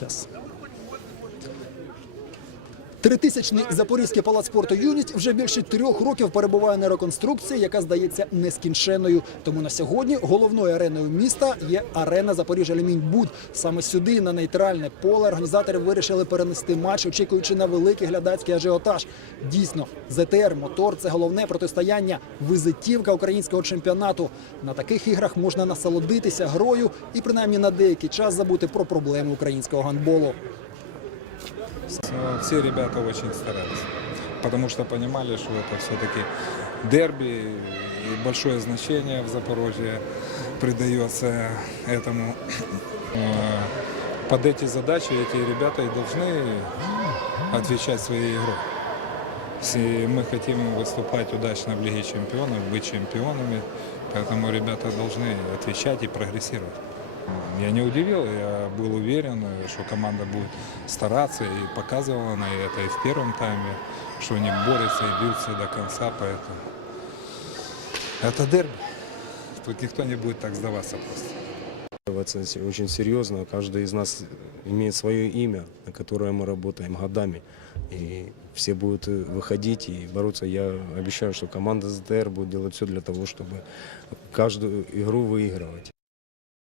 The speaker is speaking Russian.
Yes. Тритисячний Запорізький палац спорту Юність вже більше трьох років перебуває на реконструкції, яка здається нескінченною. Тому на сьогодні головною ареною міста є арена Запоріжжя Буд. Саме сюди, на нейтральне поле, організатори вирішили перенести матч, очікуючи на великий глядацький ажіотаж. Дійсно, ЗТР мотор це головне протистояння, визитівка українського чемпіонату. На таких іграх можна насолодитися грою і принаймні на деякий час забути про проблеми українського гандболу. Все ребята очень старались, потому что понимали, что это все-таки дерби, и большое значение в Запорожье придается этому. Э, Под эти задачи эти ребята и должны отвечать своей игрой. Если мы хотим выступать удачно в Лиге чемпионов, быть чемпионами, поэтому ребята должны отвечать и прогрессировать. Я не удивил, я был уверен, что команда будет стараться и показывала она это и в первом тайме, что они борются и бьются до конца, поэтому это дерби. Тут никто не будет так сдаваться просто. Это очень серьезно. Каждый из нас имеет свое имя, на которое мы работаем годами. И все будут выходить и бороться. Я обещаю, что команда ЗТР будет делать все для того, чтобы каждую игру выигрывать.